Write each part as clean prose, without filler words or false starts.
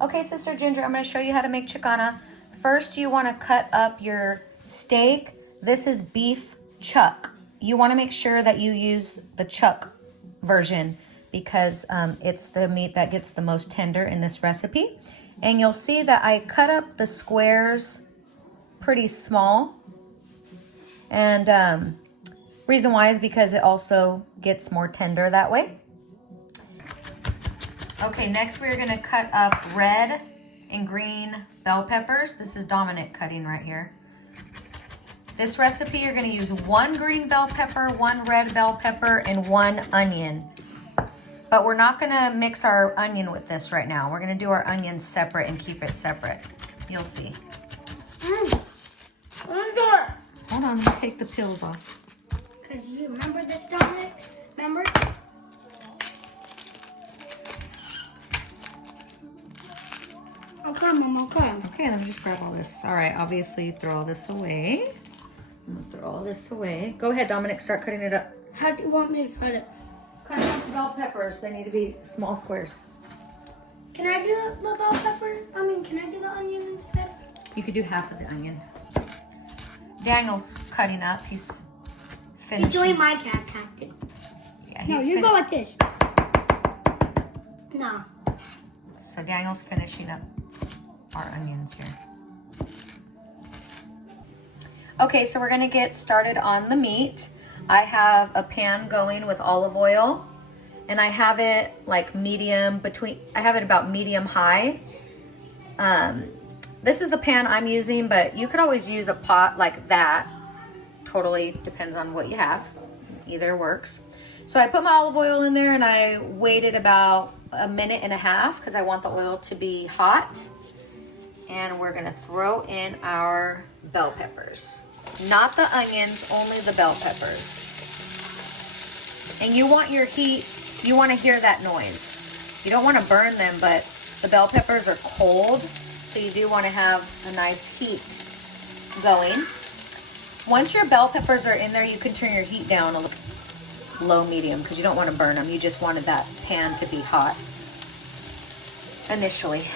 Okay, Sister Ginger, I'm going to show you how to make chicana. First, you want to cut up your steak. This is beef chuck. You want to make sure that you use the chuck version because it's the meat that gets the most tender in this recipe. And you'll see that I cut up the squares pretty small. And reason why is because it also gets more tender that way. Okay, next we're gonna cut up red and green bell peppers. This is Dominic cutting right here. This recipe, you're gonna use 1 green bell pepper, 1 red bell pepper, and 1 onion. But we're not gonna mix our onion with this right now. We're gonna do our onions separate and keep it separate. You'll see. Hold on, let me take the peels off. Because you remember this, Dominic? Remember? Okay, Mom, okay. Okay, let me just grab all this. All right, obviously throw all this away. I'm gonna throw all this away. Go ahead, Dominic, start cutting it up. How do you want me to cut it? Cut up the bell peppers. They need to be small squares. Can I do the bell pepper? Can I do the onion instead? You could do half of the onion. Daniel's cutting up. He's finishing. He's doing my cat tactic. Yeah, No, you go with this. No. So Daniel's finishing up our onions here. Okay, so we're gonna get started on the meat. I have a pan going with olive oil and I have it like I have it about medium high. This is the pan I'm using, but you could always use a pot like that. Totally depends on what you have. Either works. So I put my olive oil in there and I waited about 1.5 minutes because I want the oil to be hot. And we're gonna throw in our bell peppers. Not the onions, only the bell peppers. And you want your heat, you wanna hear that noise. You don't wanna burn them, but the bell peppers are cold, so you do wanna have a nice heat going. Once your bell peppers are in there, you can turn your heat down a little low medium because you don't wanna burn them. You just wanted that pan to be hot initially.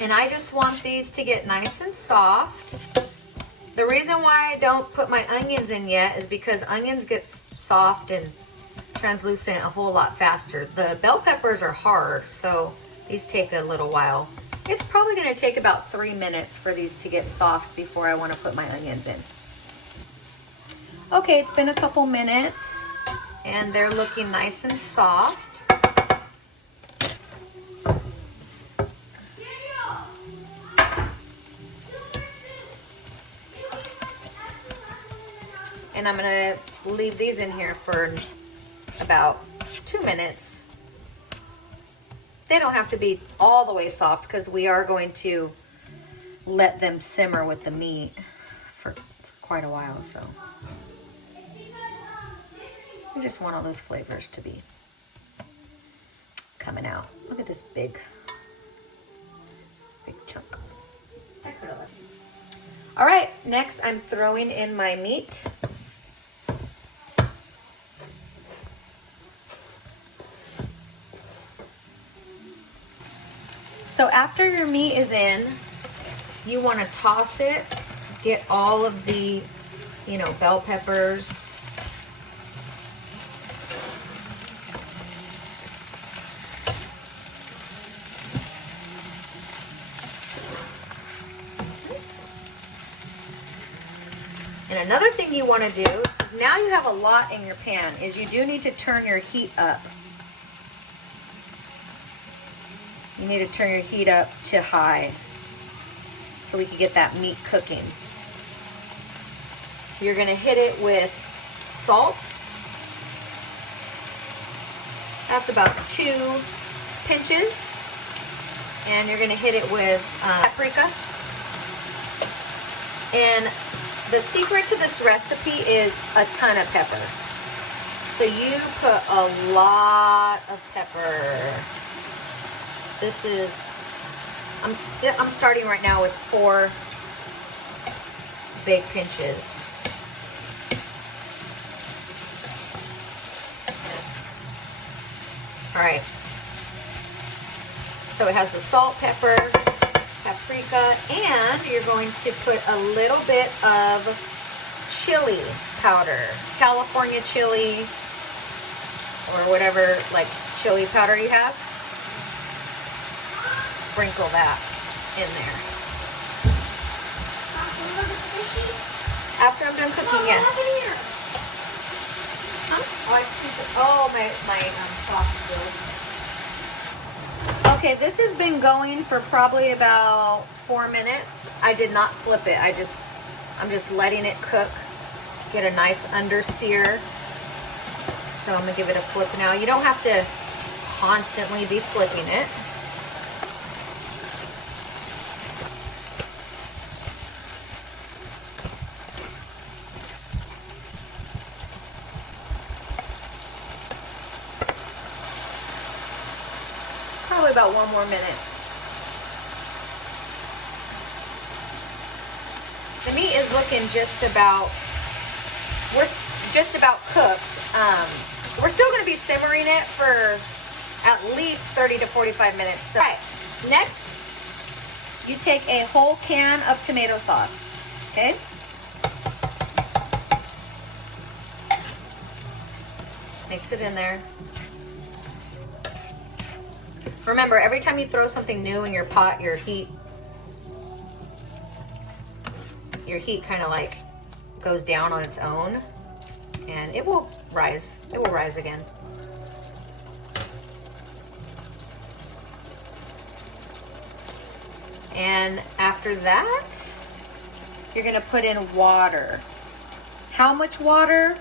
And I just want these to get nice and soft. The reason why I don't put my onions in yet is because onions get soft and translucent a whole lot faster. The bell peppers are hard, so these take a little while. It's probably gonna take about 3 minutes for these to get soft before I wanna put my onions in. Okay, it's been a couple minutes and they're looking nice and soft. And I'm gonna leave these in here for about 2 minutes. They don't have to be all the way soft because we are going to let them simmer with the meat for quite a while, so. We just want all those flavors to be coming out. Look at this big chunk. All right, next I'm throwing in my meat. So after your meat is in, you want to toss it, get all of the, bell peppers. And another thing you want to do is now you have a lot in your pan, is you do need to turn your heat up. You need to turn your heat up to high so we can get that meat cooking. You're gonna hit it with salt. That's about 2 pinches. And you're gonna hit it with paprika. And the secret to this recipe is a ton of pepper. So you put a lot of pepper. This is, I'm starting right now with 4 big pinches. All right. So it has the salt, pepper, paprika, and you're going to put a little bit of chili powder, California chili, or whatever like chili powder you have. Sprinkle that in there. After I'm done cooking, yes. Huh? Oh, my sauce is. Okay, this has been going for probably about 4 minutes. I did not flip it. I'm just letting it cook, get a nice under sear. So I'm gonna give it a flip now. You don't have to constantly be flipping it. Probably about 1 more minute. The meat is looking just about, we're just about cooked. We're still going to be simmering it for at least 30 to 45 minutes. So, all right, next, you take a whole can of tomato sauce, okay? Mix it in there. Remember, every time you throw something new in your pot, your heat kind of like goes down on its own, and it will rise. It will rise again. And after that, you're gonna put in water. How much water?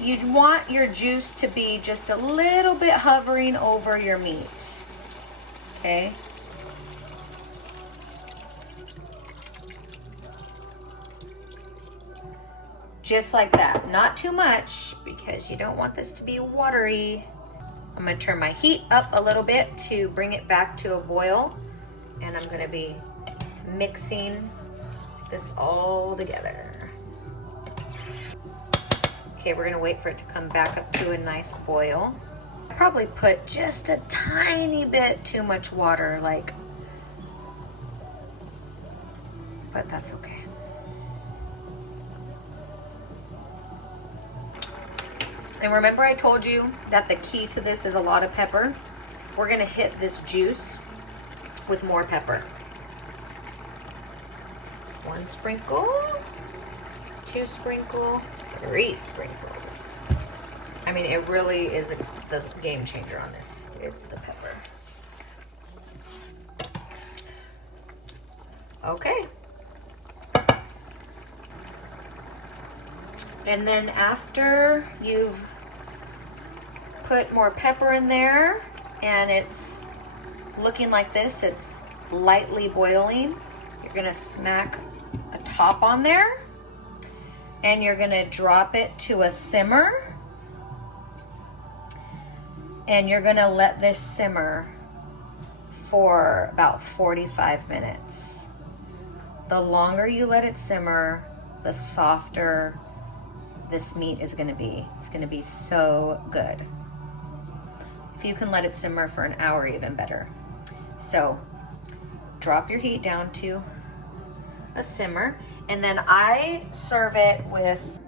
You'd want your juice to be just a little bit hovering over your meat. Okay. Just like that. Not too much because you don't want this to be watery. I'm going to turn my heat up a little bit to bring it back to a boil. And I'm going to be mixing this all together. Okay, we're going to wait for it to come back up to a nice boil. I probably put just a tiny bit too much water, but that's okay. And remember I told you that the key to this is a lot of pepper? We're gonna hit this juice with more pepper. 1 sprinkle, 2 sprinkle, 3 sprinkles. I mean, it really is the game changer on this. It's the pepper. Okay. And then after you've put more pepper in there and it's looking like this, it's lightly boiling, you're gonna smack a top on there and you're gonna drop it to a simmer. And you're gonna let this simmer for about 45 minutes. The longer you let it simmer, the softer this meat is gonna be. It's gonna be so good. If you can let it simmer for an hour, even better. So drop your heat down to a simmer, and then I serve it with,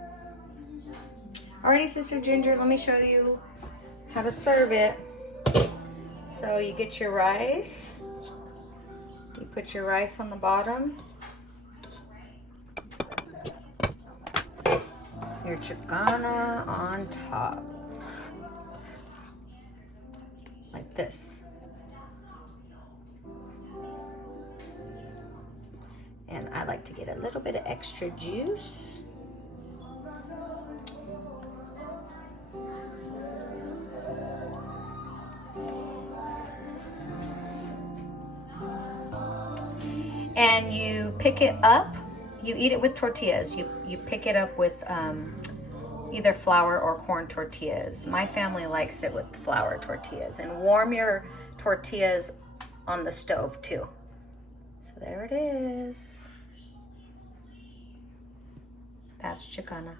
alrighty, Sister Ginger, let me show you how to serve it. So you get your rice, you put your rice on the bottom, your chicana on top, like this. And I like to get a little bit of extra juice. And you pick it up, you eat it with tortillas. You pick it up with either flour or corn tortillas. My family likes it with flour tortillas. And warm your tortillas on the stove too. So there it is. That's Chicana.